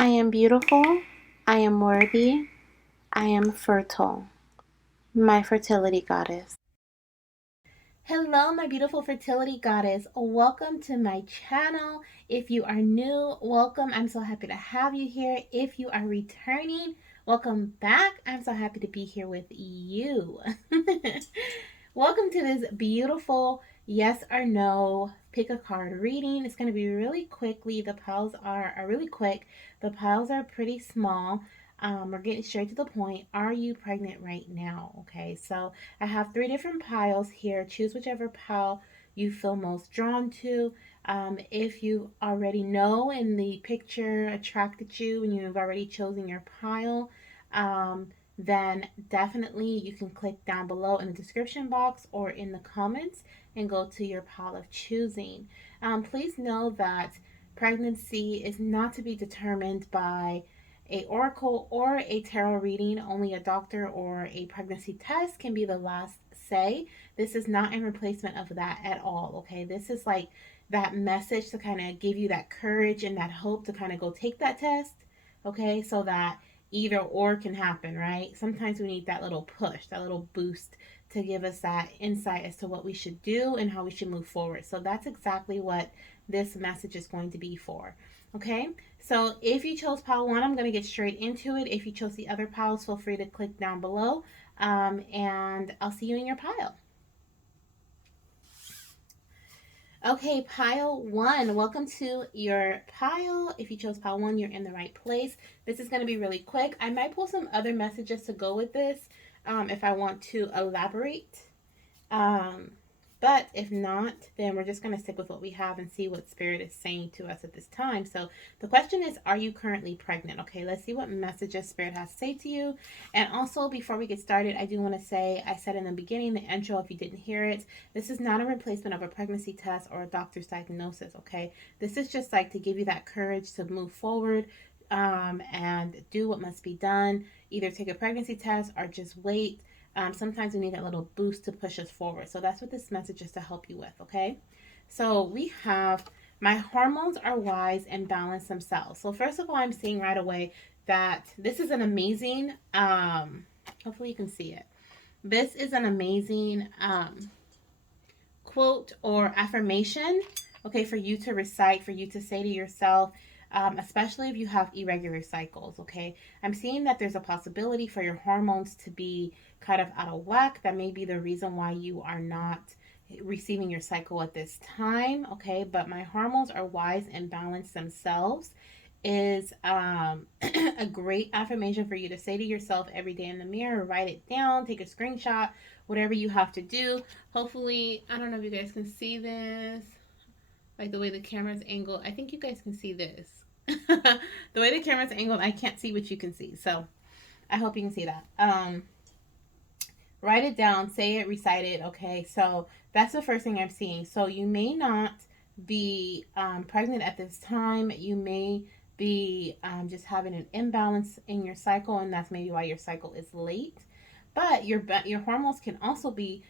I am beautiful, I am worthy, I am fertile. My fertility goddess. Hello, my beautiful fertility goddess. Welcome to my channel. If you are new, welcome. I'm so happy to have you here. If you are returning, welcome back. I'm so happy to be here with you. Welcome to this beautiful yes or no pick a card reading. It's going to be really quickly. The piles are really quick. The piles are pretty small. We're getting straight to the point. Are you pregnant right now? Okay, so I have 3 different piles here. Choose whichever pile you feel most drawn to. If you already know and the picture attracted you and you've already chosen your pile, then definitely you can click down below in the description box or in the comments and go to your pile of choosing. Please know that pregnancy is not to be determined by a oracle or a tarot reading. Only a doctor or a pregnancy test can be the last say. This is not in replacement of that at all. Okay, this is like that message to kind of give you that courage and that hope to kind of go take that test. Okay, so that either or can happen, right? Sometimes we need that little push, that little boost to give us that insight as to what we should do and how we should move forward. So that's exactly what this message is going to be for. Okay, so if you chose pile 1, I'm going to get straight into it. If you chose the other piles, feel free to click down below, and I'll see you in your pile. Okay, pile 1. Welcome to your pile. If you chose pile 1, you're in the right place. This is going to be really quick. I might pull some other messages to go with this if I want to elaborate. Um, but if not, then we're just going to stick with what we have and see what Spirit is saying to us at this time. So the question is, are you currently pregnant? Okay, let's see what messages Spirit has to say to you. And also, before we get started, I do want to say, I said in the beginning, the intro, if you didn't hear it, this is not a replacement of a pregnancy test or a doctor's diagnosis, okay? This is just like to give you that courage to move forward and do what must be done. Either take a pregnancy test or just wait. Sometimes we need that little boost to push us forward. So that's what this message is to help you with, okay? So we have, my hormones are wise and balance themselves. So first of all, I'm seeing right away that this is an amazing, hopefully you can see it. This is an amazing quote or affirmation, okay, for you to recite, for you to say to yourself, especially if you have irregular cycles, okay? I'm seeing that there's a possibility for your hormones to be kind of out of whack. That may be the reason why you are not receiving your cycle at this time, okay? But my hormones are wise and balanced themselves is a great affirmation for you to say to yourself every day in the mirror. Write it down, take a screenshot, whatever you have to do. Hopefully, I don't know if you guys can see this, like the way the camera's angled. I think you guys can see this. The way the camera's angled, I can't see what you can see. So I hope you can see that. Write it down, say it, recite it. Okay, so that's the first thing I'm seeing. So you may not be pregnant at this time. You may be just having an imbalance in your cycle, and that's maybe why your cycle is late. But your hormones can also be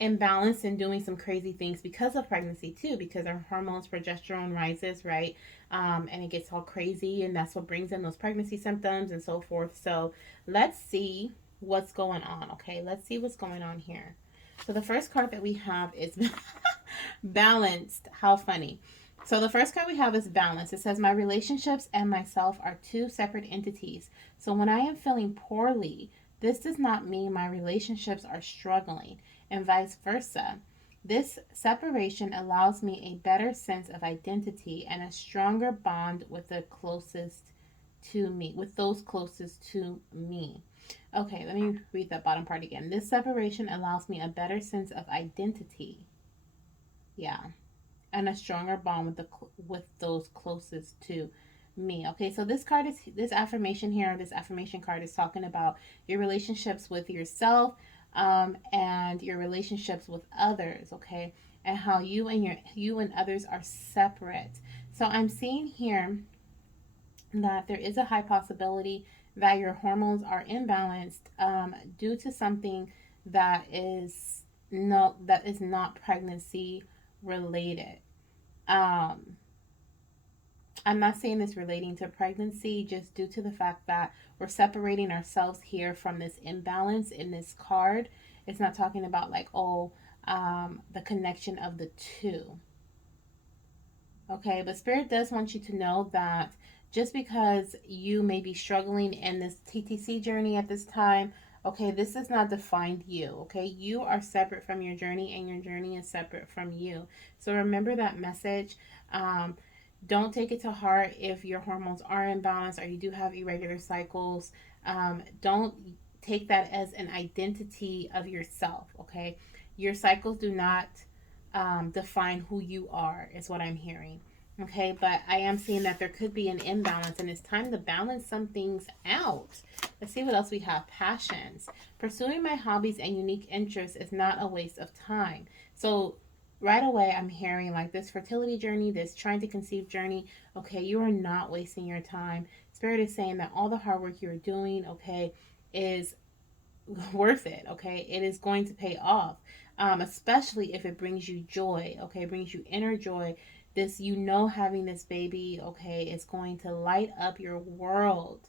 imbalanced and doing some crazy things because of pregnancy too, because our hormones, progesterone rises, right? And it gets all crazy, and that's what brings in those pregnancy symptoms and so forth. So let's see what's going on. Okay, let's see what's going on here. So the first card that we have is balanced. How funny. So the first card we have is balance. It says, my relationships and myself are 2 separate entities. So when I am feeling poorly, this does not mean my relationships are struggling, and vice versa. This separation allows me a better sense of identity and a stronger bond with the closest to me, with those closest to me. Okay, let me read that bottom part again. This separation allows me a better sense of identity. Yeah. And a stronger bond with those closest to me. Okay, so this affirmation here, this affirmation card is talking about your relationships with yourself, and your relationships with others, okay? And how you and others are separate. So I'm seeing here that there is a high possibility that your hormones are imbalanced due to something that is not pregnancy related. Um, I'm not saying this relating to pregnancy, just due to the fact that we're separating ourselves here from this imbalance in this card. It's not talking about like, oh, the connection of the two. Okay, but Spirit does want you to know that just because you may be struggling in this TTC journey at this time, okay, this does not define you. Okay, you are separate from your journey, and your journey is separate from you. So remember that message. Um, don't take it to heart if your hormones are imbalanced or you do have irregular cycles. Don't take that as an identity of yourself. Okay, your cycles do not define who you are, is what I'm hearing. Okay, but I am seeing that there could be an imbalance, and it's time to balance some things out. Let's see what else we have. Passions. Pursuing my hobbies and unique interests is not a waste of time. So, right away, I'm hearing like this fertility journey, this trying to conceive journey. Okay, you are not wasting your time. Spirit is saying that all the hard work you're doing, okay, is worth it. Okay, it is going to pay off, especially if it brings you joy. Okay, brings you inner joy. This, you know, having this baby, okay, is going to light up your world.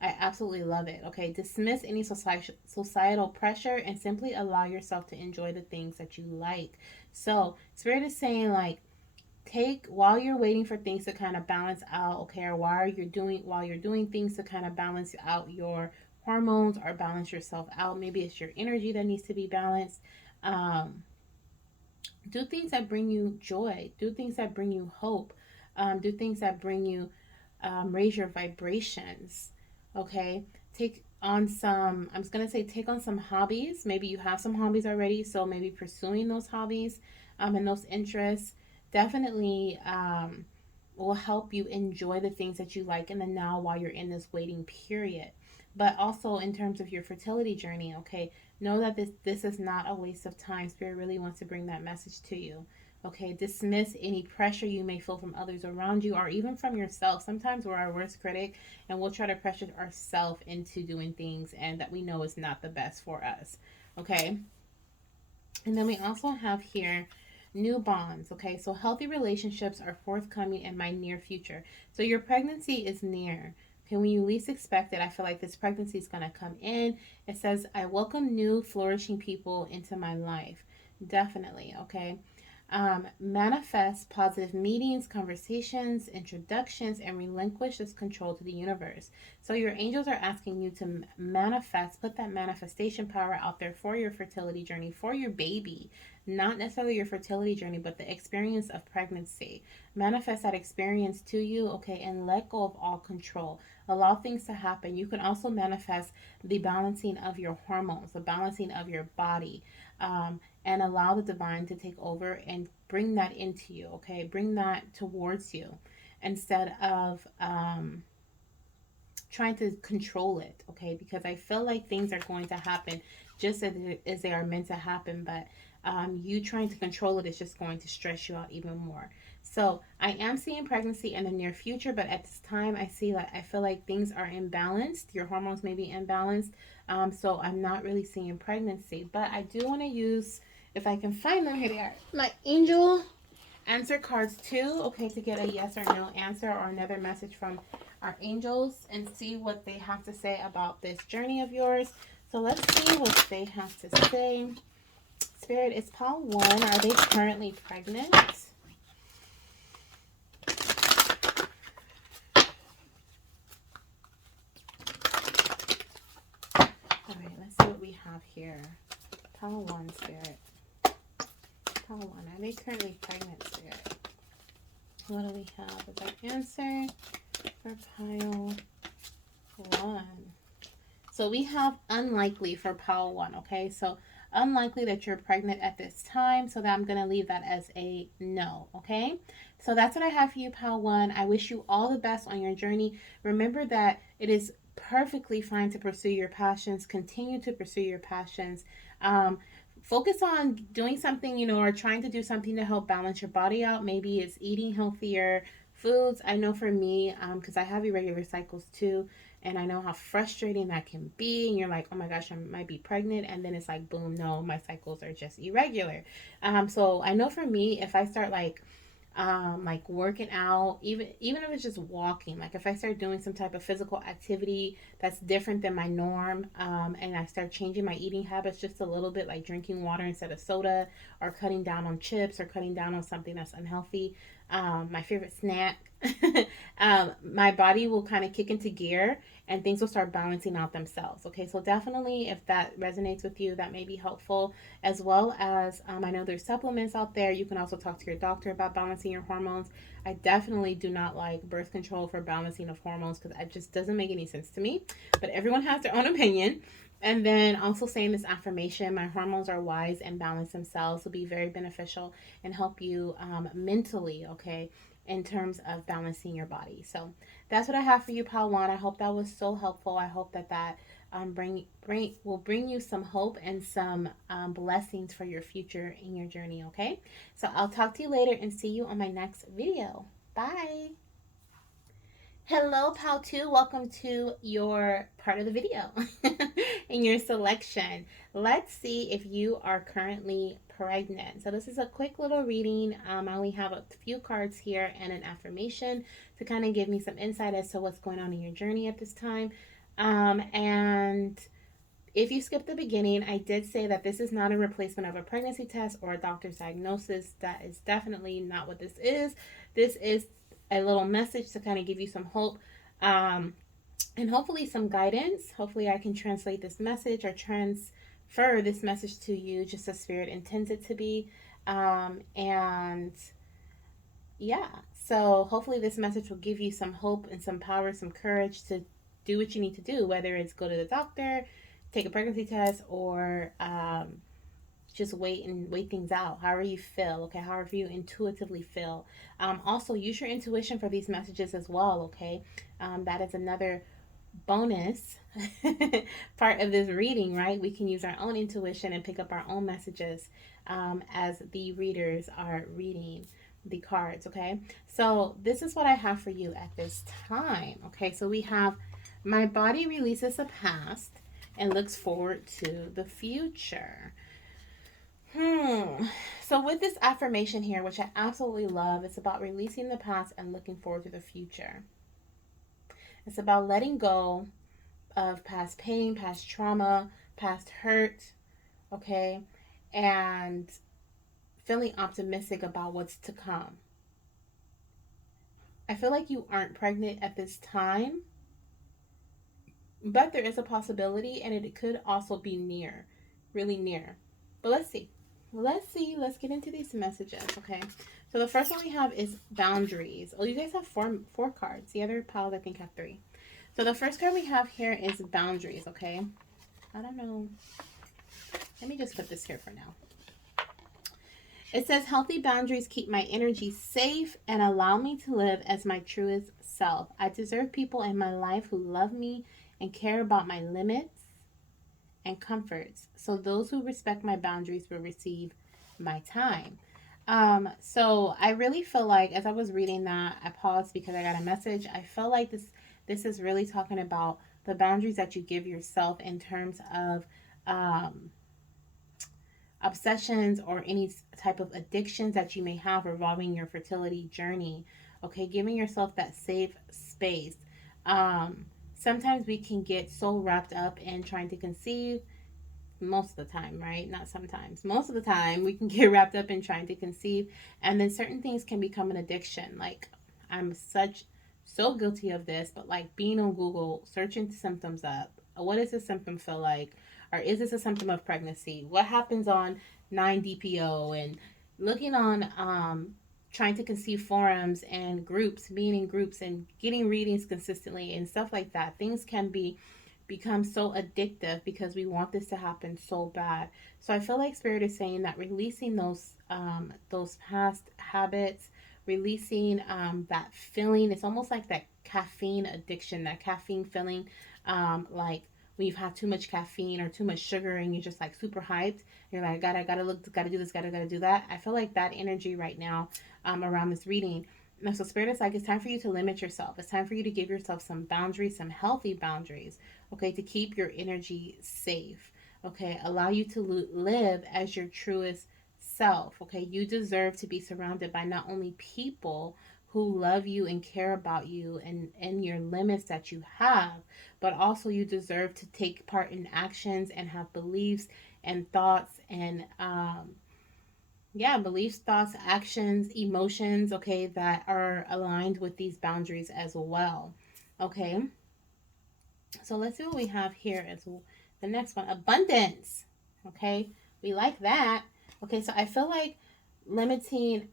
I absolutely love it. Okay, dismiss any societal pressure and simply allow yourself to enjoy the things that you like. So Spirit is saying like, take, while you're waiting for things to kind of balance out, okay, or while you're doing things to kind of balance out your hormones or balance yourself out, maybe it's your energy that needs to be balanced. um, do things that bring you joy, do things that bring you hope, do things that bring you, raise your vibrations. Okay, take on some, I'm just going to say take on some hobbies. Maybe you have some hobbies already, so maybe pursuing those hobbies, and those interests definitely, will help you enjoy the things that you like in the now while you're in this waiting period. But also in terms of your fertility journey, okay, know that this is not a waste of time. Spirit really wants to bring that message to you. Okay, dismiss any pressure you may feel from others around you or even from yourself. Sometimes we're our worst critic, and we'll try to pressure ourselves into doing things and that we know is not the best for us. Okay, and then we also have here new bonds. Okay, so healthy relationships are forthcoming in my near future. So your pregnancy is near. Okay, when you least expect it, I feel like this pregnancy is going to come in. It says, I welcome new, flourishing people into my life. Definitely. Okay. Manifest positive meetings, conversations, introductions, and relinquish this control to the universe. So, your angels are asking you to manifest, put that manifestation power out there for your fertility journey, for your baby. Not necessarily your fertility journey, but the experience of pregnancy. Manifest that experience to you, okay, and let go of all control. Allow things to happen. You can also manifest the balancing of your hormones, the balancing of your body. And allow the divine to take over and bring that into you, okay? Bring that towards you instead of trying to control it, okay? Because I feel like things are going to happen just as they are meant to happen, but you trying to control it is just going to stress you out even more. So I am seeing pregnancy in the near future, but at this time I see that I feel like things are imbalanced. Your hormones may be imbalanced. So I'm not really seeing pregnancy, but I do want to use, if I can find them, here they are, my angel answer cards too, okay, to get a yes or no answer or another message from our angels and see what they have to say about this journey of yours. So let's see what they have to say. Spirit, is pile 1, are they currently pregnant? Alright, let's see what we have here. Pile 1, Spirit. Pile 1, are they currently pregnant, Spirit? What do we have as our answer for pile 1? So we have unlikely for pile 1, okay? So unlikely that you're pregnant at this time, so that I'm going to leave that as a no, okay? So that's what I have for you, pile 1. I wish you all the best on your journey. Remember that it is perfectly fine to pursue your passions. Continue to pursue your passions. Focus on doing something, or trying to do something to help balance your body out. Maybe it's eating healthier foods. I know for me, because I have irregular cycles too, and I know how frustrating that can be. And you're like, oh my gosh, I might be pregnant. And then it's like, boom, no, my cycles are just irregular. So I know for me, if I start like like working out, even if it's just walking. Like if I start doing some type of physical activity that's different than my norm, and I start changing my eating habits just a little bit, like drinking water instead of soda, or cutting down on chips, or cutting down on something that's unhealthy, my favorite snack, my body will kind of kick into gear and things will start balancing out themselves. Okay, so definitely if that resonates with you, that may be helpful. As well as, I know there's supplements out there. You can also talk to your doctor about balancing your hormones. I definitely do not like birth control for balancing of hormones because it just doesn't make any sense to me. But everyone has their own opinion. And then also saying this affirmation, my hormones are wise and balance themselves, will be very beneficial and help you mentally, okay, in terms of balancing your body. So that's what I have for you, Pawan. I hope that was so helpful. I hope that will bring you some hope and some blessings for your future in your journey. Okay, so I'll talk to you later and see you on my next video. Bye. Hello, Pal 2. Welcome to your part of the video in your selection. Let's see if you are currently pregnant. So this is a quick little reading. I only have a few cards here and an affirmation to kind of give me some insight as to what's going on in your journey at this time. And if you skip the beginning, I did say that this is not a replacement of a pregnancy test or a doctor's diagnosis. That is definitely not what this is. This is a little message to kind of give you some hope, and hopefully some guidance. Hopefully I can translate this message or transfer this message to you just as Spirit intends it to be. And yeah, so hopefully this message will give you some hope and some power, some courage to do what you need to do, whether it's go to the doctor, take a pregnancy test, or just wait things out, however you feel. Okay, however you intuitively feel. Also use your intuition for these messages as well. Okay, that is another bonus part of this reading, right? We can use our own intuition and pick up our own messages as the readers are reading the cards. Okay, so this is what I have for you at this time. Okay, so we have my body releases the past and looks forward to the future. So with this affirmation here, which I absolutely love, it's about releasing the past and looking forward to the future. It's about letting go of past pain, past trauma, past hurt, okay? And feeling optimistic about what's to come. I feel like you aren't pregnant at this time, but there is a possibility, and it could also be near, really near. But let's see. Let's get into these messages, okay? So the first one we have is boundaries. Oh, you guys have four cards. The other piles, I think, have 3. So the first card we have here is boundaries, okay? I don't know. Let me just put this here for now. It says, healthy boundaries keep my energy safe and allow me to live as my truest self. I deserve people in my life who love me and care about my limits and comforts. So those who respect my boundaries will receive my time. So I really feel like as I was reading that, I paused because I got a message. I felt like this is really talking about the boundaries that you give yourself in terms of obsessions or any type of addictions that you may have revolving your fertility journey. Okay, giving yourself that safe space. Sometimes we can get so wrapped up in trying to conceive. Most of the time, right? Not sometimes. Most of the time, we can get wrapped up in trying to conceive, and then certain things can become an addiction. Like, I'm so guilty of this, but like being on Google, searching symptoms up. What does this symptom feel like? Or is this a symptom of pregnancy? What happens on 9DPO? And looking on trying to conceive forums and groups, being in groups and getting readings consistently and stuff like that. Things can become so addictive because we want this to happen so bad. So I feel like Spirit is saying that releasing those past habits, releasing that feeling. It's almost like that caffeine addiction, that caffeine feeling, like when you've had too much caffeine or too much sugar and you're just like super hyped. You're like, gotta look, gotta do this, gotta do that. I feel like that energy right now around this reading. And so Spirit is like, it's time for you to limit yourself. It's time for you to give yourself some boundaries, some healthy boundaries, okay, to keep your energy safe, okay, allow you to live as your truest yourself. Okay, you deserve to be surrounded by not only people who love you and care about you and your limits that you have, but also you deserve to take part in actions and have beliefs and thoughts and yeah, beliefs, thoughts, actions, emotions, okay, that are aligned with these boundaries as well. Okay, so let's see what we have here as the next one, abundance. Okay, we like that. Okay, so I feel like limiting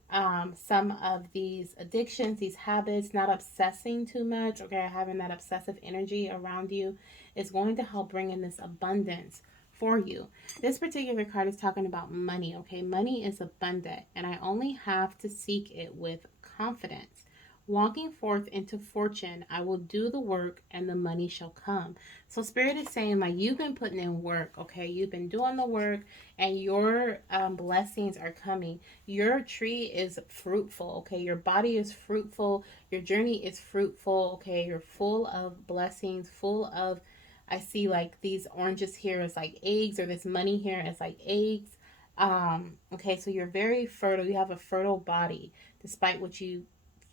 some of these addictions, these habits, not obsessing too much, okay, having that obsessive energy around you is going to help bring in this abundance for you. This particular card is talking about money, okay? Money is abundant, and I only have to seek it with confidence. Walking forth into fortune, I will do the work and the money shall come. So Spirit is saying, like, you've been putting in work, okay? You've been doing the work and your blessings are coming. Your tree is fruitful, okay? Your body is fruitful. Your journey is fruitful, okay? You're full of blessings, full of, I see like these oranges here is like eggs, or this money here is like eggs. Okay, so you're very fertile. You have a fertile body, despite what you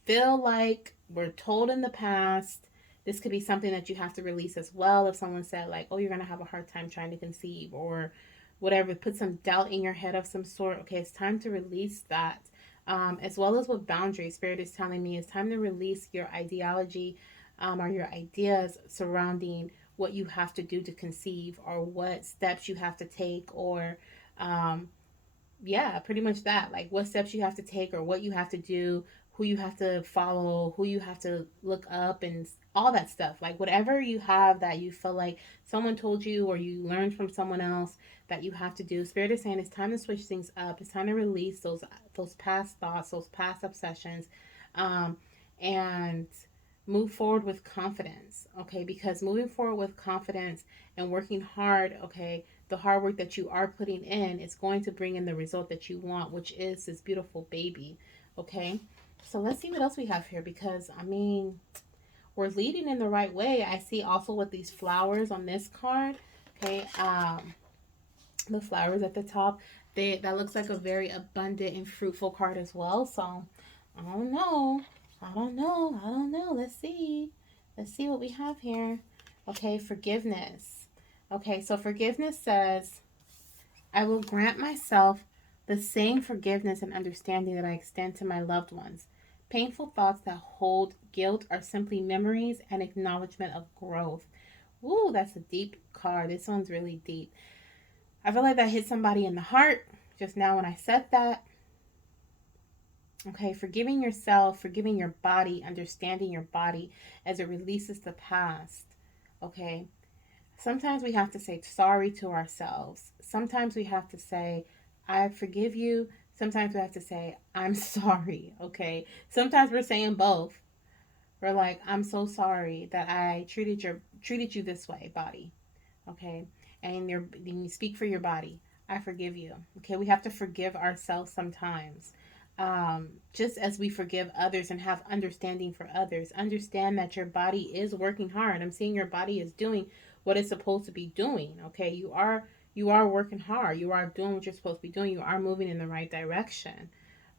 feel like we're told in the past. This could be something that you have to release as well. If someone said like, oh, you're going to have a hard time trying to conceive or whatever, put some doubt in your head of some sort. Okay, it's time to release that. As well as with boundaries, Spirit is telling me it's time to release your ideology or your ideas surrounding what you have to do to conceive or what steps you have to take or um, yeah, pretty much that. Like what steps you have to take or what you have to do, who you have to follow, who you have to look up, and all that stuff. Like whatever you have that you feel like someone told you or you learned from someone else that you have to do. Spirit is saying it's time to switch things up. It's time to release those past thoughts, those past obsessions, um, and move forward with confidence. Okay, because moving forward with confidence and working hard, okay, the hard work that you are putting in is going to bring in the result that you want, which is this beautiful baby. Okay, so let's see what else we have here, because I mean, we're leading in the right way. I see also with these flowers on this card. Okay, the flowers at the top, that looks like a very abundant and fruitful card as well. So I don't know, let's see, what we have here. Okay, forgiveness. Okay, so forgiveness says, I will grant myself the same forgiveness and understanding that I extend to my loved ones. Painful thoughts that hold guilt are simply memories and acknowledgement of growth. Ooh, that's a deep card. This one's really deep. I feel like that hit somebody in the heart just now when I said that. Okay, forgiving yourself, forgiving your body, understanding your body as it releases the past. Okay, sometimes we have to say sorry to ourselves. Sometimes we have to say, I forgive you. Sometimes we have to say, I'm sorry. Okay, sometimes we're saying both. We're like, I'm so sorry that I treated you this way, body. Okay, and you speak for your body. I forgive you. Okay, we have to forgive ourselves sometimes, just as we forgive others and have understanding for others. Understand that your body is working hard. I'm seeing your body is doing what it's supposed to be doing. Okay, you are working hard. You are doing what you're supposed to be doing. You are moving in the right direction.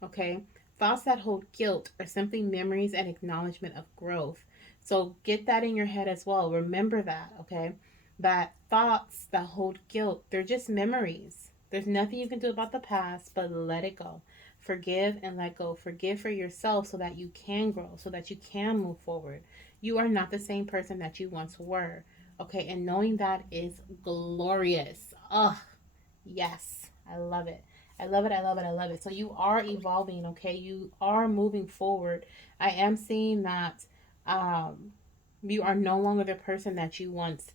Okay, thoughts that hold guilt are simply memories and acknowledgement of growth. So get that in your head as well. Remember that. Okay, that thoughts that hold guilt, they're just memories. There's nothing you can do about the past but let it go. Forgive and let go. Forgive for yourself so that you can grow, so that you can move forward. You are not the same person that you once were. Okay, and knowing that is glorious. Oh, yes. I love it. I love it. I love it. I love it. So you are evolving, okay? You are moving forward. I am seeing that you are no longer the person that you once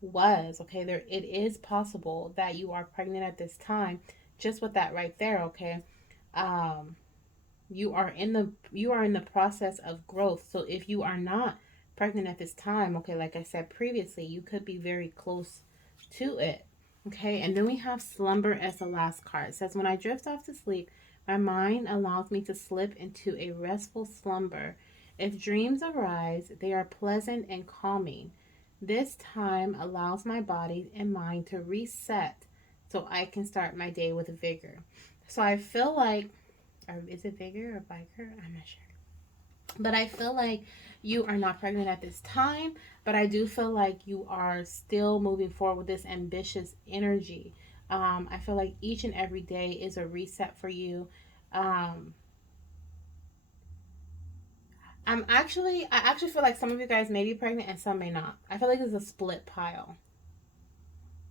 was. Okay, there, it is possible that you are pregnant at this time, just with that right there. Okay, um you are in the process of growth. So if you are not pregnant at this time, okay, like I said previously, you could be very close to it. Okay, and then we have slumber as the last card. It says, when I drift off to sleep, my mind allows me to slip into a restful slumber. If dreams arise, they are pleasant and calming. This time allows my body and mind to reset so I can start my day with vigor. So I feel like, or is it bigger or biker? I'm not sure. But I feel like you are not pregnant at this time, but I do feel like you are still moving forward with this ambitious energy. I feel like each and every day is a reset for you. Um, I actually feel like some of you guys may be pregnant and some may not. I feel like it's a split pile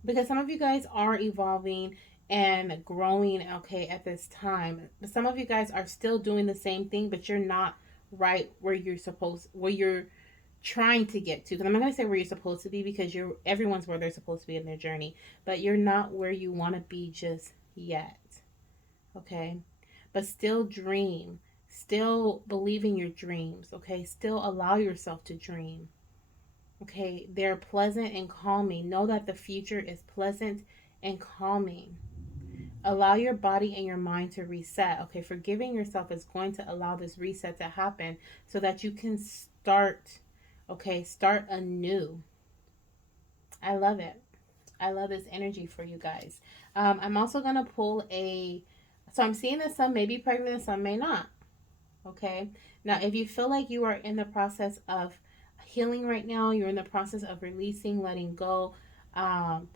because some of you guys are evolving and growing, okay, at this time. But some of you guys are still doing the same thing, but you're not right where you're trying to get to. Because I'm not going to say where you're supposed to be because everyone's where they're supposed to be in their journey, but you're not where you want to be just yet. Okay? But still dream. Still believe in your dreams, okay? Still allow yourself to dream. Okay? They're pleasant and calming. Know that the future is pleasant and calming. Allow your body and your mind to reset. Okay, forgiving yourself is going to allow this reset to happen so that you can start, okay, start anew. I love it. I love this energy for you guys. I'm also going to pull so I'm seeing that some may be pregnant and some may not. Okay, now if you feel like you are in the process of healing right now, you're in the process of releasing, letting go, um,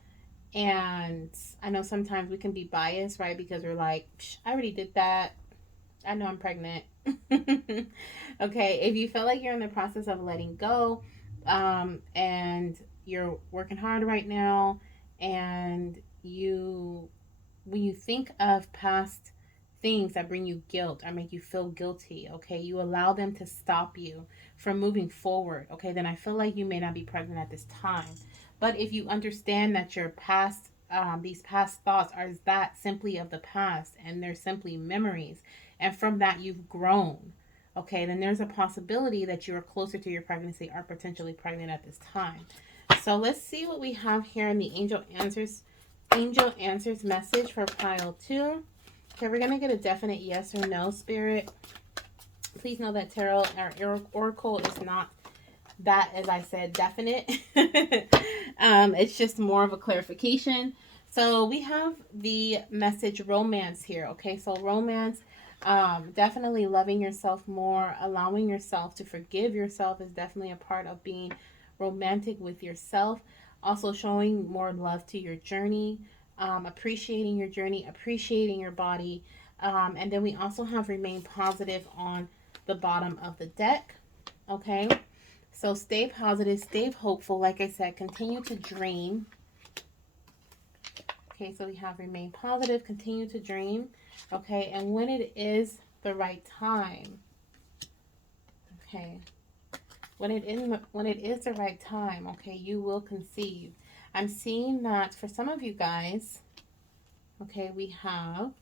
and I know sometimes we can be biased, right? Because we're like, I already did that. I know I'm pregnant. Okay, if you feel like you're in the process of letting go, and you're working hard right now, and when you think of past things that bring you guilt or make you feel guilty, okay, you allow them to stop you from moving forward, okay, then I feel like you may not be pregnant at this time. But if you understand that your past, these past thoughts are that simply of the past and they're simply memories, and from that you've grown, okay, then there's a possibility that you are closer to your pregnancy or potentially pregnant at this time. So let's see what we have here in the Angel answers message for pile 2. Okay, we're going to get a definite yes or no, Spirit. Please know that tarot or oracle is not that, as I said, definite. It's just more of a clarification. So we have the message romance here. Okay, so romance, definitely loving yourself more, allowing yourself to forgive yourself is definitely a part of being romantic with yourself. Also showing more love to your journey, appreciating your journey, appreciating your body. And then we also have remain positive on the bottom of the deck. Okay. So stay positive, stay hopeful. Like I said, continue to dream. Okay, so we have remain positive, continue to dream. Okay, and when it is the right time. Okay. When it is the right time, okay, you will conceive. I'm seeing that for some of you guys, okay, we have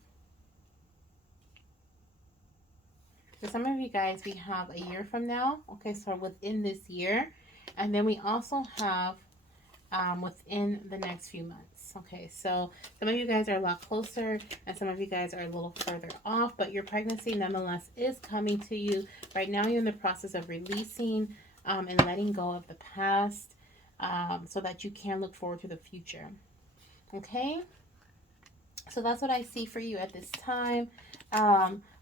a year from now. Okay, so within this year. And then we also have within the next few months. Okay, so some of you guys are a lot closer and some of you guys are a little further off, but your pregnancy nonetheless is coming to you. Right now you're in the process of releasing and letting go of the past, so that you can look forward to the future. Okay, so that's what I see for you at this time.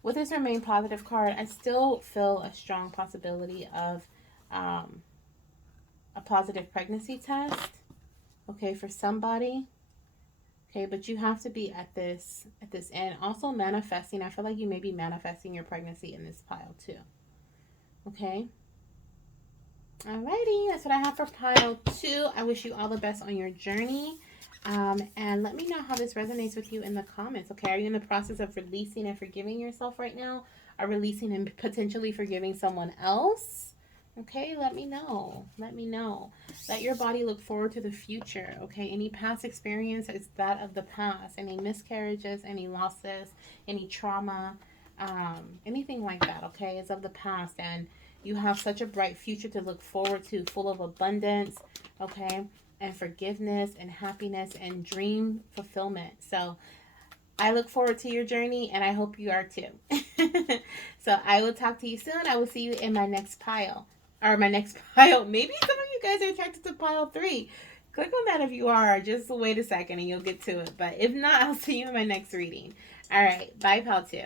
With this remain positive card, I still feel a strong possibility of a positive pregnancy test, okay, for somebody. Okay, but you have to be at this end. Also manifesting. I feel like you may be manifesting your pregnancy in this pile too. Okay. Alrighty, that's what I have for pile 2. I wish you all the best on your journey. And let me know how this resonates with you in the comments. Okay, are you in the process of releasing and forgiving yourself right now? Or releasing and potentially forgiving someone else? Okay, let me know. Let me know. Let your body look forward to the future. Okay, any past experience is that of the past. Any miscarriages, any losses, any trauma, anything like that, okay, is of the past. And you have such a bright future to look forward to, full of abundance, okay, and forgiveness and happiness and dream fulfillment. So I look forward to your journey and I hope you are too. So I will talk to you soon. I will see you in my next pile. Or my next pile. Maybe some of you guys are attracted to pile 3. Click on that if you are. Just wait a second and you'll get to it. But if not, I'll see you in my next reading. All right, bye, pile 2.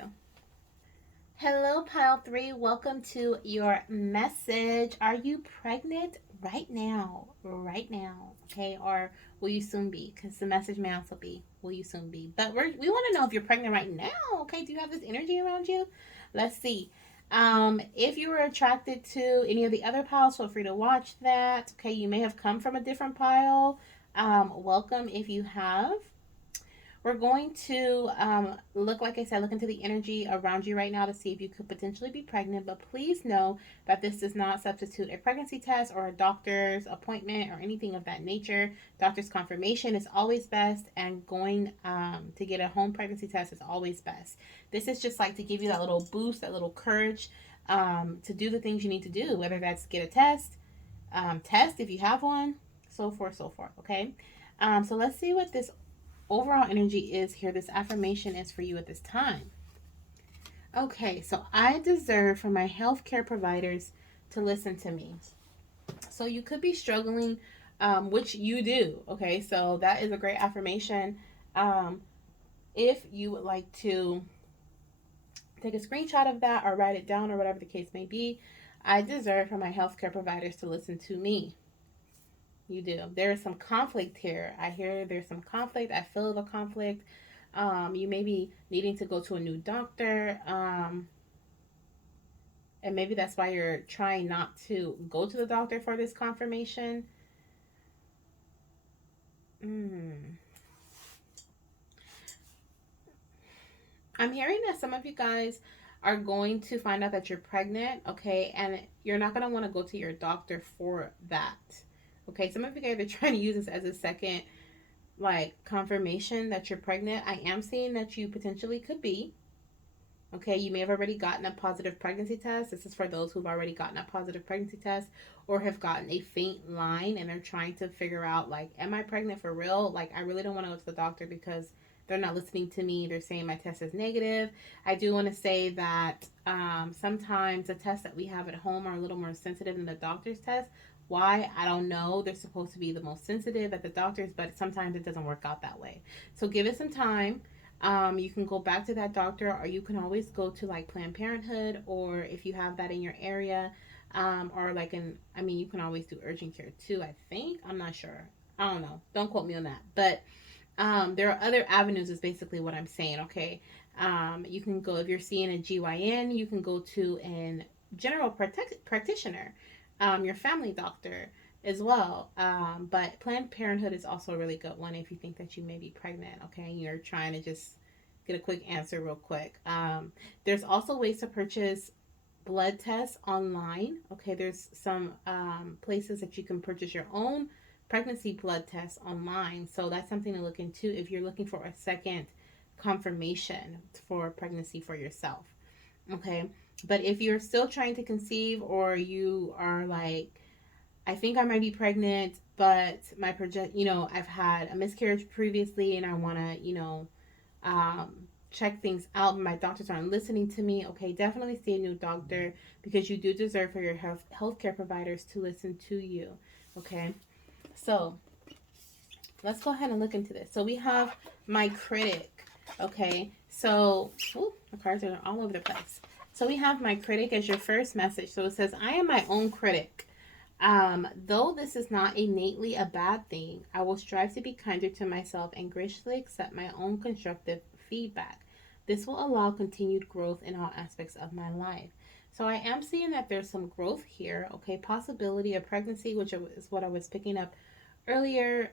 Hello, pile 3. Welcome to your message. Are you pregnant right now? Right now, okay? Or will you soon be? Because the message may also be, will you soon be? But we want to know if you're pregnant right now, okay? Do you have this energy around you? Let's see. If you were attracted to any of the other piles, feel free to watch that. Okay, you may have come from a different pile. Welcome if you have. We're going to look, like I said, look into the energy around you right now to see if you could potentially be pregnant. But please know that this does not substitute a pregnancy test or a doctor's appointment or anything of that nature. Doctor's confirmation is always best, and going to get a home pregnancy test is always best. This is just like to give you that little boost, that little courage to do the things you need to do, whether that's get a test if you have one, so forth, so forth. Okay. So let's see what this overall energy is here. This affirmation is for you at this time. Okay, so I deserve for my healthcare providers to listen to me. So you could be struggling, which you do. Okay, so that is a great affirmation. If you would like to take a screenshot of that or write it down or whatever the case may be, I deserve for my healthcare providers to listen to me. You do. There is some conflict here. I hear there's some conflict. I feel the conflict. You may be needing to go to a new doctor. And maybe that's why you're trying not to go to the doctor for this confirmation. I'm hearing that some of you guys are going to find out that you're pregnant, okay? And you're not going to want to go to your doctor for that. Okay, some of you guys are trying to use this as a second like confirmation that you're pregnant. I am seeing that you potentially could be. Okay, you may have already gotten a positive pregnancy test. This is for those who've already gotten a positive pregnancy test or have gotten a faint line and they're trying to figure out, like, am I pregnant for real? Like, I really don't want to go to the doctor because they're not listening to me. They're saying my test is negative. I do want to say that sometimes the tests that we have at home are a little more sensitive than the doctor's test. Why? I don't know. They're supposed to be the most sensitive at the doctor's, but sometimes it doesn't work out that way. So give it some time. You can go back to that doctor, or you can always go to like Planned Parenthood, or if you have that in your area, or like I mean, you can always do urgent care too, I think. I'm not sure. I don't know. Don't quote me on that. But there are other avenues, is basically what I'm saying, okay? You can go, if you're seeing a GYN, you can go to a general practitioner, your family doctor as well. But Planned Parenthood is also a really good one if you think that you may be pregnant, okay? You're trying to just get a quick answer real quick. There's also ways to purchase blood tests online, okay? There's some places that you can purchase your own pregnancy blood tests online. So that's something to look into if you're looking for a second confirmation for pregnancy for yourself, okay? But if you're still trying to conceive, or you are like, I think I might be pregnant, but I've had a miscarriage previously and I want to, check things out. My doctors aren't listening to me. Okay, definitely see a new doctor because you do deserve for your healthcare providers to listen to you. Okay, so let's go ahead and look into this. So we have my critic. Okay, so the cards are all over the place. So we have my critic as your first message. So it says, I am my own critic. Though this is not innately a bad thing, I will strive to be kinder to myself and graciously accept my own constructive feedback. This will allow continued growth in all aspects of my life. So I am seeing that there's some growth here. Okay, possibility of pregnancy, which is what I was picking up earlier,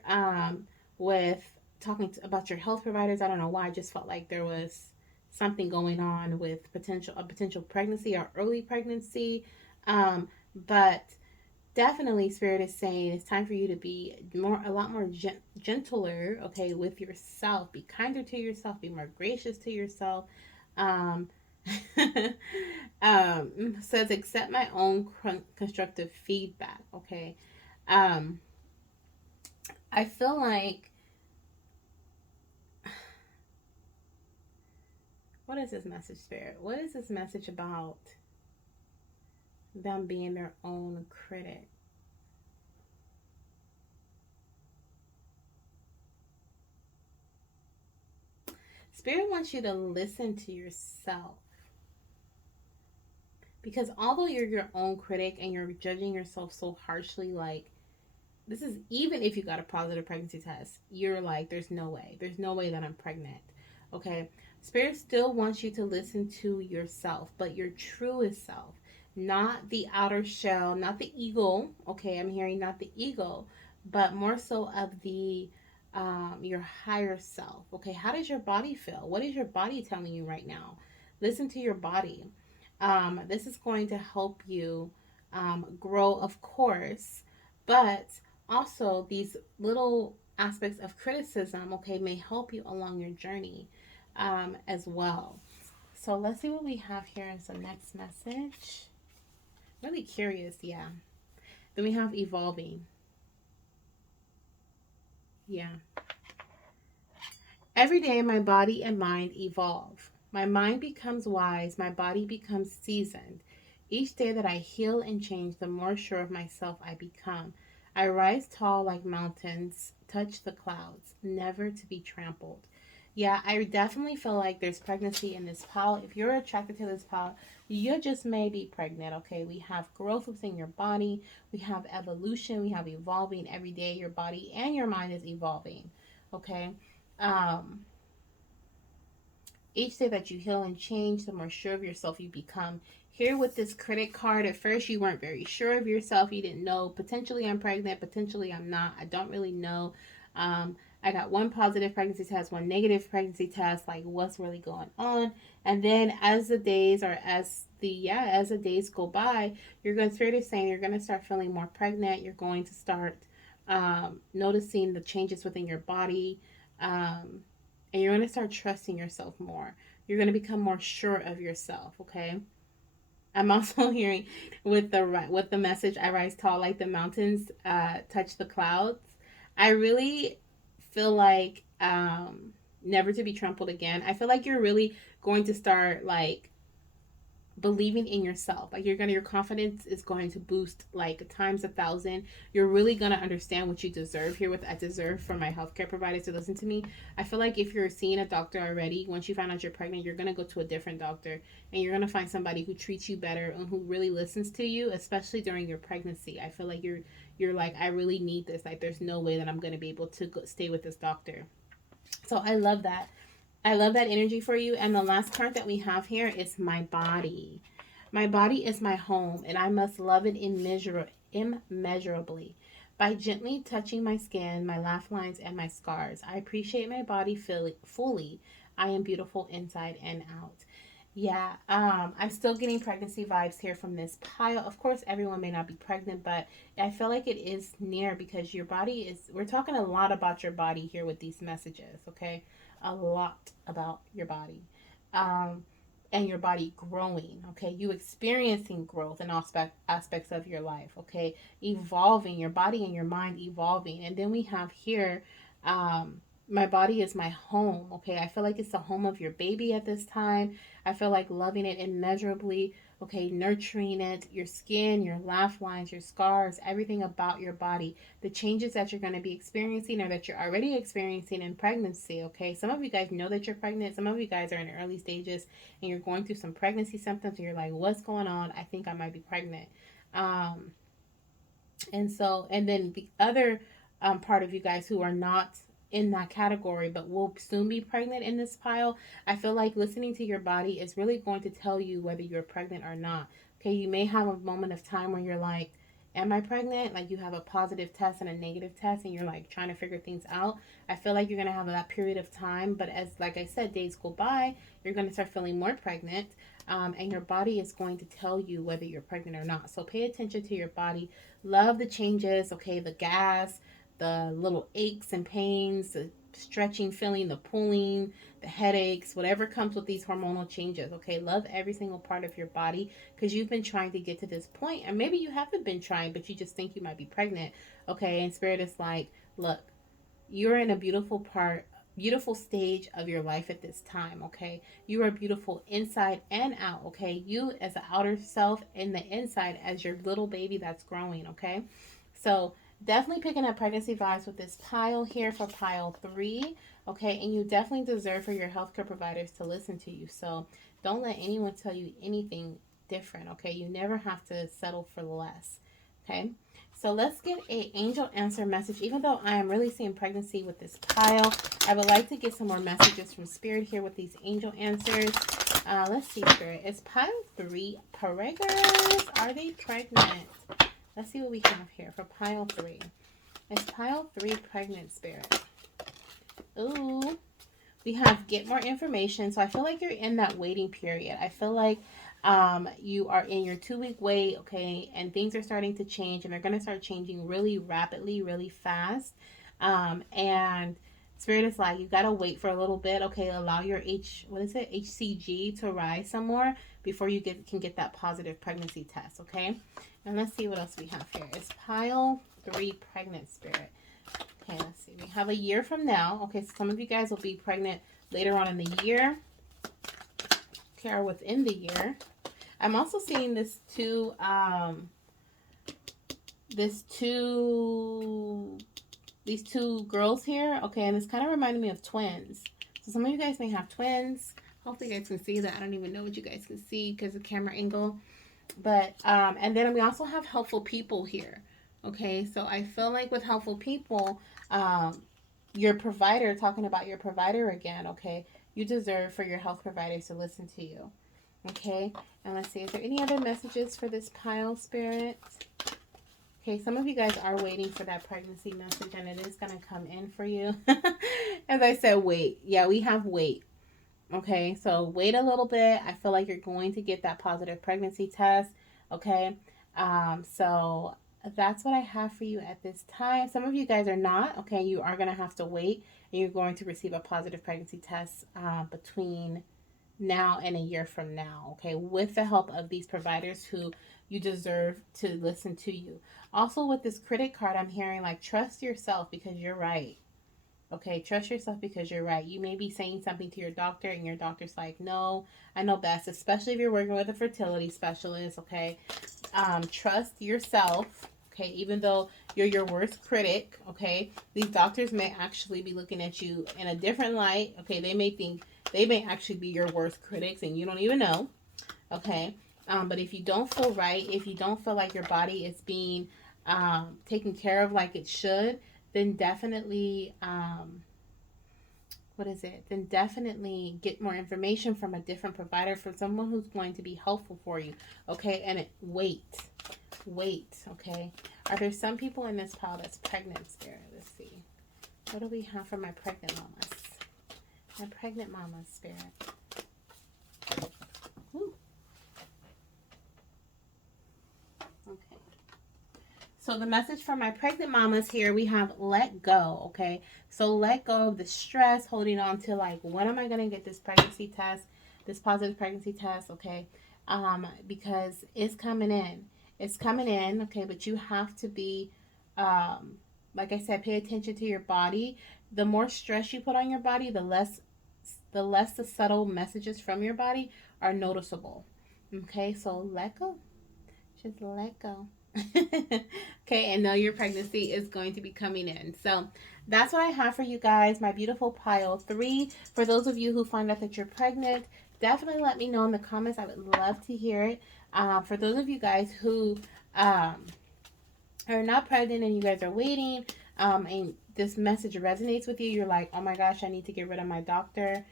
with talking about your health providers. I don't know why, I just felt like there was something going on with a potential pregnancy or early pregnancy. But definitely Spirit is saying it's time for you to be a lot more gentler, okay, with yourself. Be kinder to yourself, be more gracious to yourself. um Says accept my own constructive feedback, okay. I feel like, what is this message, Spirit? What is this message about them being their own critic? Spirit wants you to listen to yourself. Because although you're your own critic and you're judging yourself so harshly, like, this is even if you got a positive pregnancy test, you're like, there's no way. There's no way that I'm pregnant. Okay? Spirit still wants you to listen to yourself, but your truest self, not the outer shell, not the ego. Okay, I'm hearing not the ego, but more so of the your higher self. Okay, how does your body feel? What is your body telling you right now? Listen to your body. This is going to help you grow, of course, but also these little aspects of criticism, okay, may help you along your journey as well. So let's see what we have here as the next message. Really curious, yeah. Then we have evolving. Yeah. Every day, my body and mind evolve. My mind becomes wise, my body becomes seasoned. Each day that I heal and change, the more sure of myself I become. I rise tall like mountains, touch the clouds, never to be trampled. Yeah, I definitely feel like there's pregnancy in this pile. If you're attracted to this pile, you just may be pregnant, okay? We have growth within your body, we have evolution, we have evolving every day. Your body and your mind is evolving, okay? Um, each day that you heal and change, the more sure of yourself you become. Here with this critic card, at first you weren't very sure of yourself. You didn't know, potentially I'm pregnant, potentially I'm not. I don't really know. I got one positive pregnancy test, one negative pregnancy test, like what's really going on. And then as the days or as the days go by, you're going to start saying you're going to start feeling more pregnant. You're going to start noticing the changes within your body. Um, and you're going to start trusting yourself more. You're going to become more sure of yourself, okay? I'm also hearing with the message, I rise tall like the mountains, touch the clouds. I really feel like never to be trampled again. I feel like you're really going to start like believing in yourself. Like your confidence is going to boost like times 1,000. You're really gonna understand what you deserve. Here with I deserve for my healthcare providers to listen to me. I feel like if you're seeing a doctor already, once you find out you're pregnant, you're gonna go to a different doctor and you're gonna find somebody who treats you better and who really listens to you, especially during your pregnancy. I feel like you're like, I really need this. Like there's no way that I'm gonna be able to stay with this doctor. So I love that. I love that energy for you. And the last card that we have here is my body. My body is my home, and I must love it immeasurably. By gently touching my skin, my laugh lines, and my scars, I appreciate my body fully. I am beautiful inside and out. Yeah, I'm still getting pregnancy vibes here from this pile. Of course, everyone may not be pregnant, but I feel like it is near because your body is, we're talking a lot about your body here with these messages, okay? A lot about your body. Um, and your body growing, okay? You experiencing growth in aspects of your life, okay? Evolving, your body and your mind evolving. And then we have here, my body is my home, okay? I feel like it's the home of your baby at this time. I feel like loving it immeasurably, okay? Nurturing it, your skin, your laugh lines, your scars, everything about your body, the changes that you're going to be experiencing or that you're already experiencing in pregnancy, okay? Some of you guys know that you're pregnant. Some of you guys are in the early stages and you're going through some pregnancy symptoms and you're like, what's going on? I think I might be pregnant. Um, and then the other part of you guys who are not in that category but will soon be pregnant in this pile, I feel like listening to your body is really going to tell you whether you're pregnant or not. Okay, you may have a moment of time where you're like, am I pregnant? Like you have a positive test and a negative test and you're like trying to figure things out. I feel like you're going to have that period of time, but as like I said, days go by, you're going to start feeling more pregnant. And your body is going to tell you whether you're pregnant or not. So pay attention to your body. Love the changes, okay? The gas, the little aches and pains, the stretching, feeling, the pulling, the headaches, whatever comes with these hormonal changes, okay? Love every single part of your body because you've been trying to get to this point, and maybe you haven't been trying, but you just think you might be pregnant, okay? And Spirit is like, look, you're in a beautiful stage of your life at this time, okay? You are beautiful inside and out, okay? You as the outer self and the inside as your little baby that's growing, okay? So Definitely picking up pregnancy vibes with this pile here for pile 3. Okay, and you definitely deserve for your healthcare providers to listen to you. So don't let anyone tell you anything different. Okay, you never have to settle for less. Okay, so let's get a angel answer message. Even though I am really seeing pregnancy with this pile, I would like to get some more messages from Spirit here with these angel answers. Let's see, Spirit. Is pile 3 preggers? Are they pregnant? Let's see what we have here for pile 3. Is pile 3 pregnant, Spirit? Ooh. We have get more information. So I feel like you're in that waiting period. I feel like you are in your 2-week wait, okay, and things are starting to change, and they're going to start changing really rapidly, really fast. And Spirit is like, you got to wait for a little bit, okay, allow your HCG to rise some more before you can get that positive pregnancy test, okay? And let's see what else we have here. It's pile 3 pregnant, Spirit. Okay, let's see. We have a year from now. Okay, so some of you guys will be pregnant later on in the year. Okay, or within the year. I'm also seeing these two girls here. Okay, and it's kind of reminding me of twins. So some of you guys may have twins. Hopefully you guys can see that. I don't even know what you guys can see because of camera angle. But, and then we also have helpful people here. Okay, so I feel like with helpful people, your provider, talking about your provider again, okay, you deserve for your health providers to listen to you. Okay, and let's see, is there any other messages for this pile, Spirit? Okay, some of you guys are waiting for that pregnancy message, and it is going to come in for you. As I said, wait. Yeah, we have wait. Okay, so wait a little bit. I feel like you're going to get that positive pregnancy test. Okay, so that's what I have for you at this time. Some of you guys are not. Okay, you are going to have to wait, and you're going to receive a positive pregnancy test between now and a year from now. Okay, with the help of these providers who you deserve to listen to you. Also, with this critic card, I'm hearing like trust yourself because you're right. Okay, trust yourself because you're right. You may be saying something to your doctor and your doctor's like, no, I know best, especially if you're working with a fertility specialist, okay? Trust yourself, okay? Even though you're your worst critic, okay? These doctors may actually be looking at you in a different light, okay? They may actually be your worst critics and you don't even know, okay? But if you don't feel right, if you don't feel like your body is being taken care of like it should, then definitely then definitely get more information from a different provider, from someone who's going to be helpful for you. Okay, and wait. Okay, are there some people in this pile that's pregnant, Spirit? Let's see, what do we have for my pregnant mamas? My pregnant mamas, Spirit. Ooh. Okay. So the message for my pregnant mamas here, we have let go, okay? So let go of the stress, holding on to like, when am I going to get this pregnancy test, this positive pregnancy test, okay? Because it's coming in. It's coming in, okay? But you have to be, like I said, pay attention to your body. The more stress you put on your body, the less the subtle messages from your body are noticeable. Okay, so let go. Just let go. Okay, and know your pregnancy is going to be coming in. So that's what I have for you guys, my beautiful pile 3. For those of you who find out that you're pregnant, definitely let me know in the comments. I would love to hear it. For those of you guys who are not pregnant and you guys are waiting, and this message resonates with you, you're like, oh my gosh, I need to get rid of my doctor,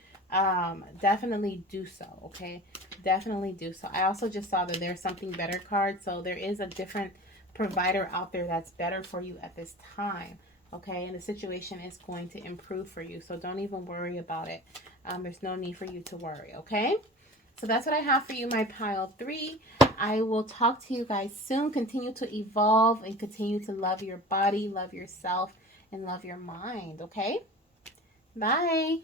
definitely do so. Okay, definitely do so. I also just saw that there's something better card, so there is a different provider out there that's better for you at this time. Okay, and the situation is going to improve for you, so don't even worry about it. There's no need for you to worry. Okay, so that's what I have for you, my pile 3. I will talk to you guys soon. Continue to evolve and continue to love your body, love yourself, and love your mind. Okay, bye.